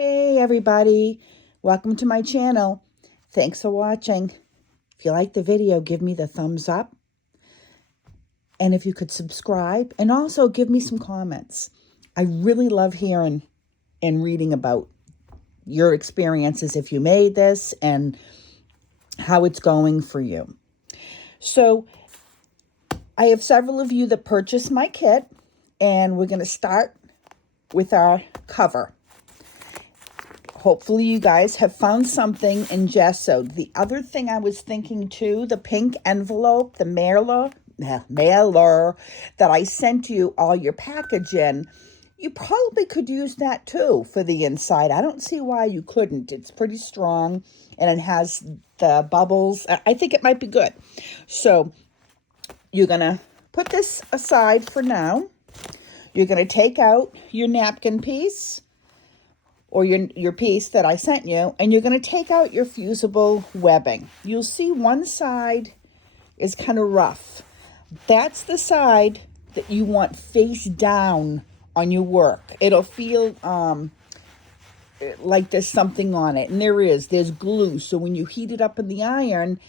Hey everybody, welcome to my channel. Thanks for watching. If you like the video, give me the thumbs up. And if you could subscribe and also give me some comments. I really love hearing and reading about your experiences if you made this and how it's going for you. So I have several of you that purchased my kit, and we're going to start with our cover. Hopefully you guys have found something in Gesso. The other thing I was thinking too, the pink envelope, the mailer that I sent you all your package in, you probably could use that too for the inside. I don't see why you couldn't. It's pretty strong and it has the bubbles. I think it might be good. So you're going to put this aside for now. You're going to take out your napkin piece, or your piece that I sent you, and you're going to take out your fusible webbing. You'll see one side is kind of rough. That's the side that you want face down on your work. It'll feel like there's something on it, and there's glue. So when you heat it up in the iron,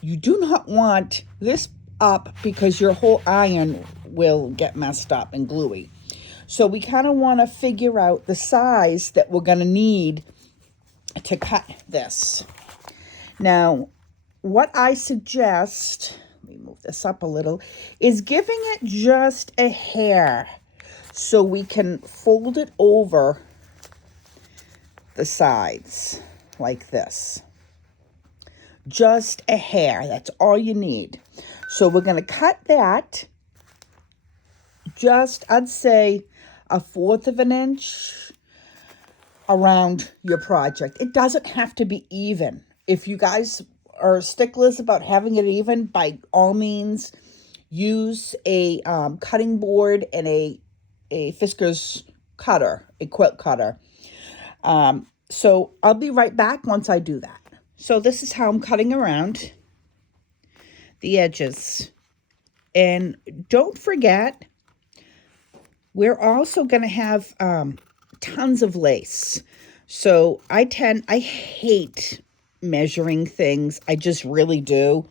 you do not want this up because your whole iron will get messed up and gluey. So we kind of want to figure out the size that we're going to need to cut this. Now, what I suggest, let me move this up a little, is giving it just a hair so we can fold it over the sides like this. Just a hair, that's all you need. So we're going to cut that just, I'd say, 1/4 of an inch around your project. It doesn't have to be even. If you guys are sticklers about having it even, by all means, use a cutting board and a Fisker's cutter, a quilt cutter. So I'll be right back once I do that. So this is how I'm cutting around the edges. And don't forget, we're also going to have tons of lace. So I hate measuring things. I just really do.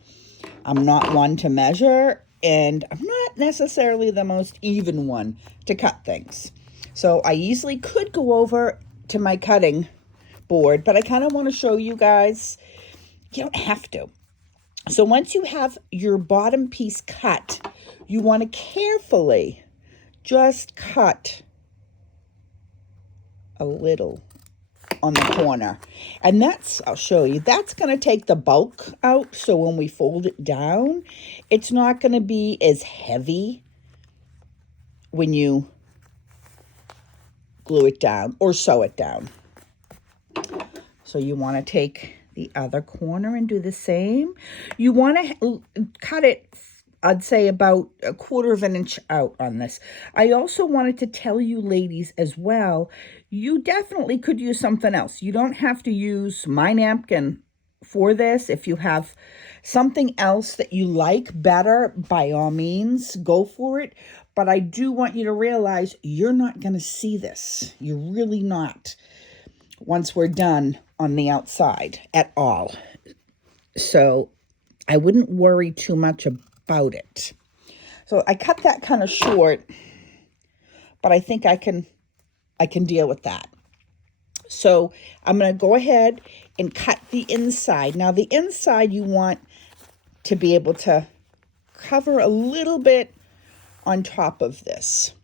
I'm not one to measure, and I'm not necessarily the most even one to cut things. So I easily could go over to my cutting board, but I kind of want to show you guys, you don't have to. So once you have your bottom piece cut, you want to carefully just cut a little on the corner. And that's, I'll show you, that's going to take the bulk out. So when we fold it down, it's not going to be as heavy when you glue it down or sew it down. So you want to take the other corner and do the same. You want to cut it, I'd say, about 1/4 of an inch out on this. I also wanted to tell you ladies as well, you definitely could use something else. You don't have to use my napkin for this. If you have something else that you like better, by all means, go for it. But I do want you to realize you're not going to see this. You're really not, once we're done on the outside at all. So I wouldn't worry too much about it. So I cut that kind of short, but I think I can deal with that. So I'm going to go ahead and cut the inside. Now the inside you want to be able to cover a little bit on top of this.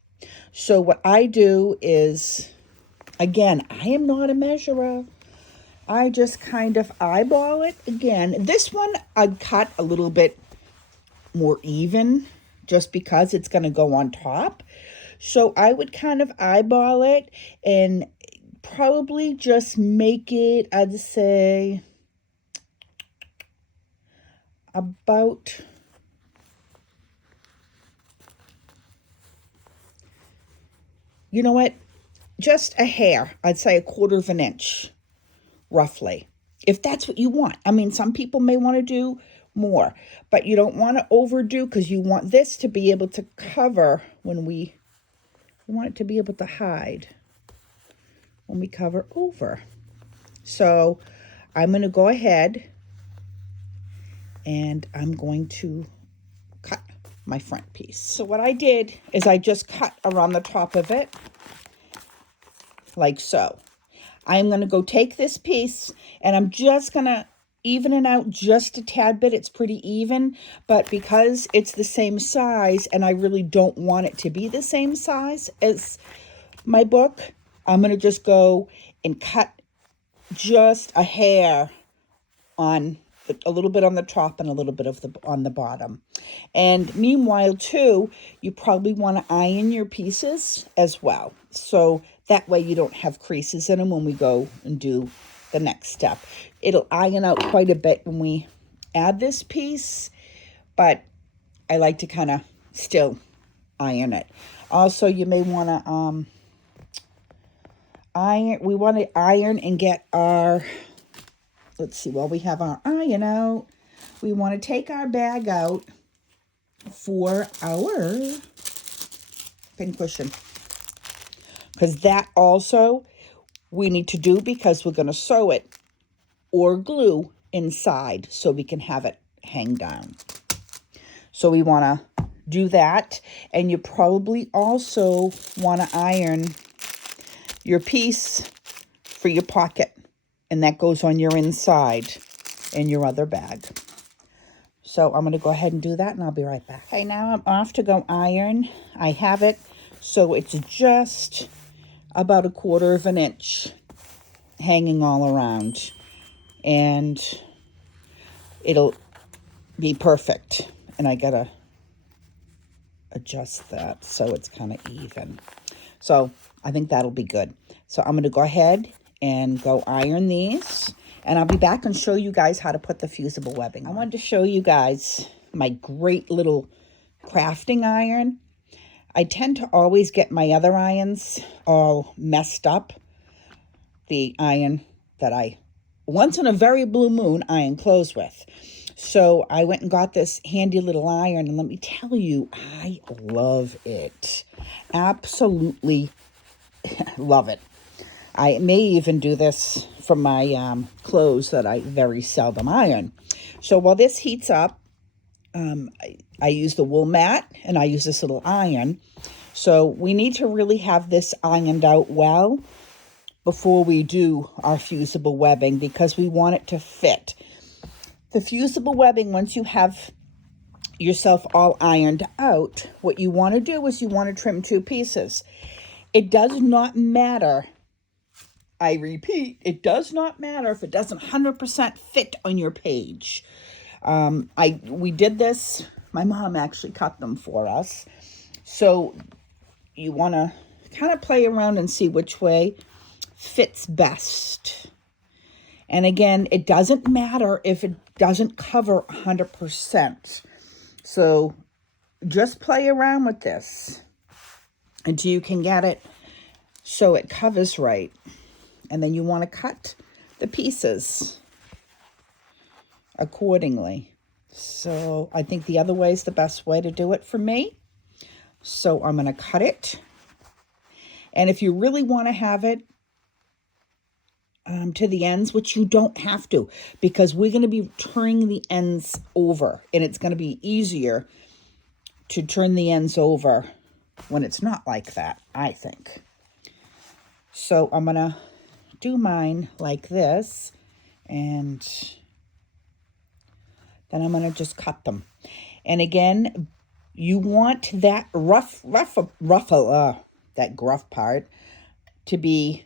So what I do is, again, I am not a measurer. I just kind of eyeball it. Again, this one I'd cut a little bit more even just because it's going to go on top. So I would kind of eyeball it and probably just make it, I'd say, about you know what? Just a hair. I'd say 1/4 of an inch, roughly, if that's what you want. I mean, some people may want to do more, but you don't want to overdo because you want this to be able to cover when we want it to be able to hide when we cover over. So I'm going to go ahead and I'm going to cut my front piece. So what I did is I just cut around the top of it like so. I'm going to go take this piece and I'm just going to even it out just a tad bit. It's pretty even, but because it's the same size and I really don't want it to be the same size as my book, I'm going to just go and cut just a hair on a little bit on the top and a little bit of on the bottom. And meanwhile too, you probably want to iron your pieces as well. So that way you don't have creases in them when we go and do the next step. It'll iron out quite a bit when we add this piece, but I like to kind of still iron it. Also, you may want to iron. We want to iron and get our, let's see, while we have our iron out, we want to take our bag out for our pincushion. Because that also we need to do because we're going to sew it or glue inside so we can have it hang down. So we want to do that. And you probably also want to iron your piece for your pocket. And that goes on your inside in your other bag. So I'm going to go ahead and do that and I'll be right back. Okay, now I'm off to go iron. I have it so it's just about 1/4 of an inch hanging all around. And it'll be perfect. And I got to adjust that so it's kind of even. So I think that'll be good. So I'm going to go ahead and go iron these. And I'll be back and show you guys how to put the fusible webbing on. I wanted to show you guys my great little crafting iron. I tend to always get my other irons all messed up. The iron that I, once in a very blue moon, iron clothes with. So I went and got this handy little iron. And let me tell you, I love it. Absolutely love it. I may even do this for my clothes that I very seldom iron. So while this heats up, I use the wool mat and I use this little iron. So we need to really have this ironed out well before we do our fusible webbing because we want it to fit. The fusible webbing, once you have yourself all ironed out, what you want to do is you want to trim 2 pieces. It does not matter. I repeat, it does not matter if it doesn't 100% fit on your page. We did this. My mom actually cut them for us. So you want to kind of play around and see which way fits best. And again, it doesn't matter if it doesn't cover 100%. So just play around with this until you can get it so it covers right. And then you want to cut the pieces accordingly. So I think the other way is the best way to do it for me. So I'm going to cut it. And if you really want to have it to the ends, which you don't have to, because we're going to be turning the ends over. And it's going to be easier to turn the ends over when it's not like that, I think. So I'm going to do mine like this, and then I'm going to just cut them. And again, you want that that gruff part to be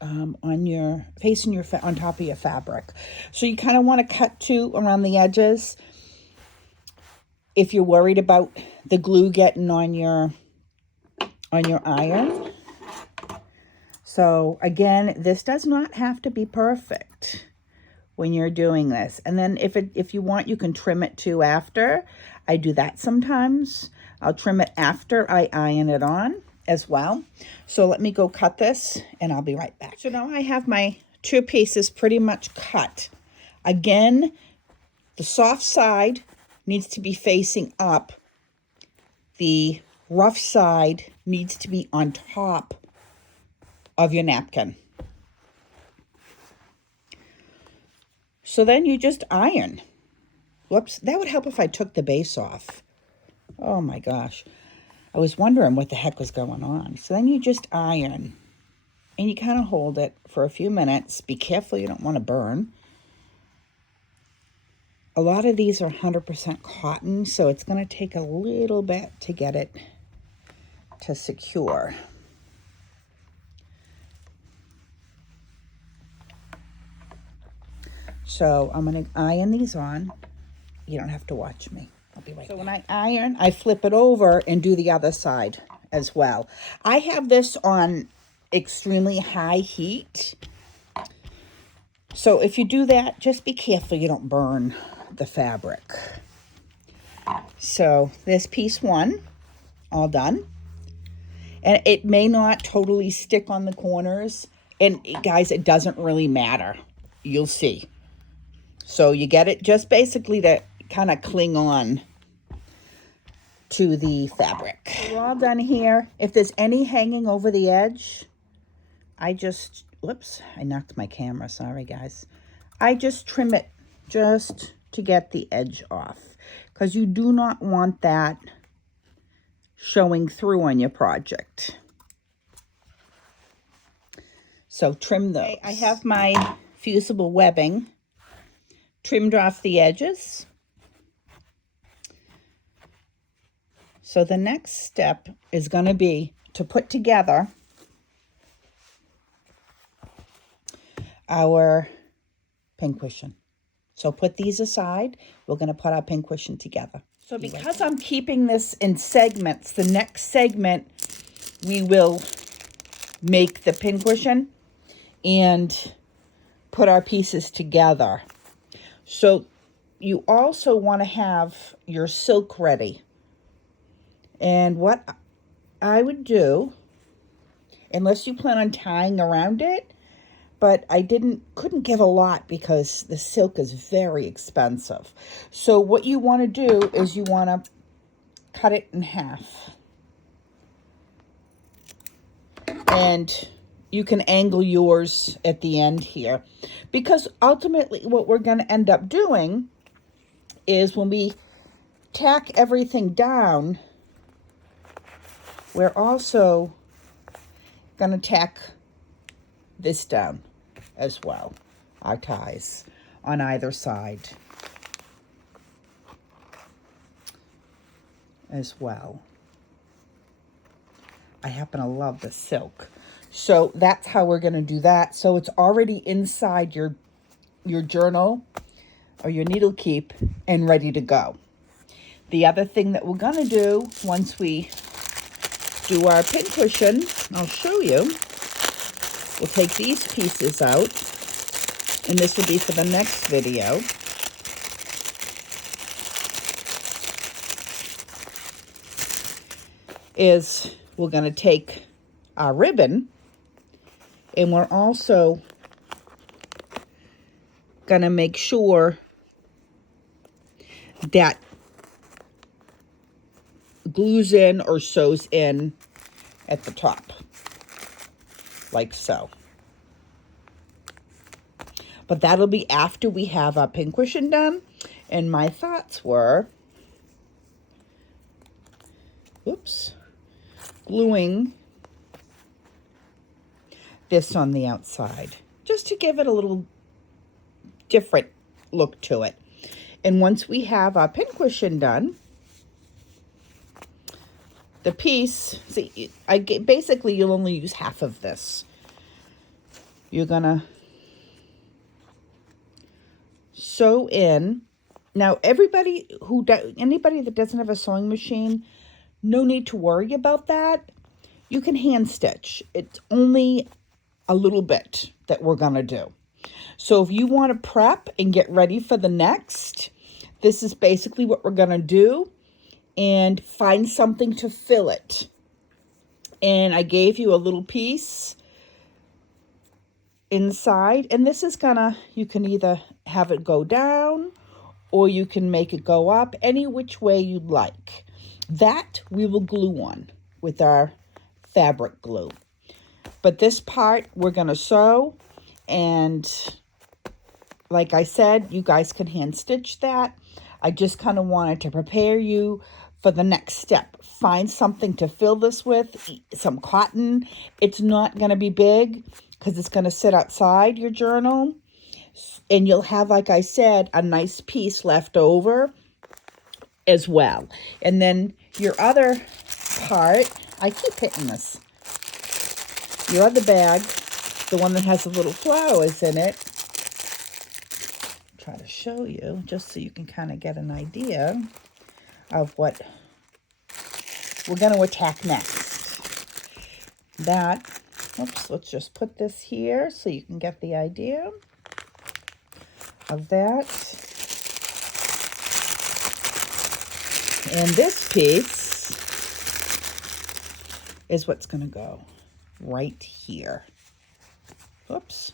on your facing your on top of your fabric. So you kind of want to cut 2 around the edges. If you're worried about the glue getting on your iron. So again, this does not have to be perfect when you're doing this. And then if you want, you can trim it too after. I do that sometimes. I'll trim it after I iron it on as well. So let me go cut this and I'll be right back. So now I have my 2 pieces pretty much cut. Again, the soft side needs to be facing up. The rough side needs to be on top of your napkin. So then you just iron. Whoops, that would help if I took the base off. Oh my gosh. I was wondering what the heck was going on. So then you just iron. And you kind of hold it for a few minutes. Be careful you don't want to burn. A lot of these are 100% cotton, so it's going to take a little bit to get it to secure. So I'm going to iron these on. You don't have to watch me. I'll be right back. So when I iron, I flip it over and do the other side as well. I have this on extremely high heat. So if you do that, just be careful you don't burn the fabric. So there's piece one, all done. And it may not totally stick on the corners. And guys, it doesn't really matter. You'll see. So you get it just basically to kind of cling on to the fabric. We're all done here. If there's any hanging over the edge, whoops, I knocked my camera. Sorry, guys. I just trim it just to get the edge off, because you do not want that showing through on your project. So trim those. Okay, I have my fusible webbing trimmed off the edges. So the next step is going to be to put together our pincushion. So put these aside. We're going to put our pincushion together. So because I'm keeping this in segments, the next segment we will make the pincushion and put our pieces together. So you also want to have your silk ready. And what I would do, unless you plan on tying around it, but I couldn't give a lot because the silk is very expensive. So what you want to do is you want to cut it in half. And you can angle yours at the end here. Because ultimately what we're going to end up doing is when we tack everything down, we're also going to tack this down as well, our ties on either side as well. I happen to love the silk. So that's how we're going to do that. So it's already inside your journal or your needle keep and ready to go. The other thing that we're going to do once we do our pincushion, I'll show you. We'll take these pieces out, and this will be for the next video. Is we're going to take our ribbon, and we're also going to make sure that glues in or sews in at the top, like so. But that'll be after we have our pincushion done. And my thoughts were, gluing this on the outside, just to give it a little different look to it. And once we have our pincushion done, the piece, see, basically you'll only use half of this. You're gonna sew in. Now, anybody that doesn't have a sewing machine, no need to worry about that. You can hand stitch. It's only a little bit that we're gonna do. So if you want to prep and get ready for the next, this is basically what we're gonna do. And find something to fill it. And I gave you a little piece inside, and this is you can either have it go down or you can make it go up, any which way you'd like. That we will glue on with our fabric glue. But this part we're going to sew, and like I said, you guys can hand stitch that. I just kind of wanted to prepare you for the next step. Find something to fill this with, some cotton. It's not going to be big because it's going to sit outside your journal. And you'll have, like I said, a nice piece left over as well. And then your other part, I keep hitting this. Your other bag, the one that has the little flowers in it, try to show you just so you can kind of get an idea of what we're going to attack next. That, oops, let's just put this here so you can get the idea of that. And this piece is what's going to go right here. Oops.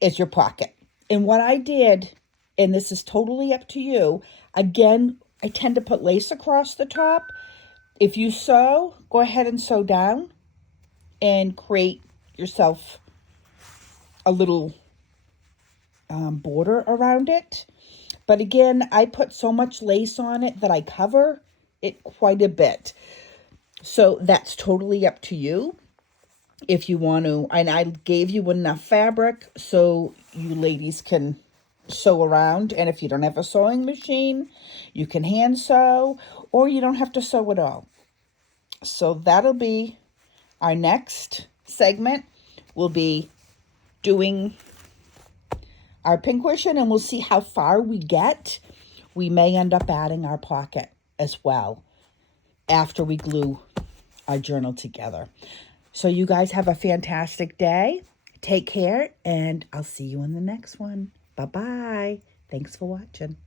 Is your pocket. And what I did, and this is totally up to you, again, I tend to put lace across the top. If you sew, go ahead and sew down and create yourself a little border around it. But again, I put so much lace on it that I cover it quite a bit. So that's totally up to you. If you want to, and I gave you enough fabric so you ladies can sew around. And if you don't have a sewing machine, you can hand sew, or you don't have to sew at all. So that'll be our next segment. We'll be doing our pincushion, and we'll see how far we get. We may end up adding our pocket as well after we glue our journal together. So you guys have a fantastic day. Take care, and I'll see you in the next one. Bye-bye. Thanks for watching.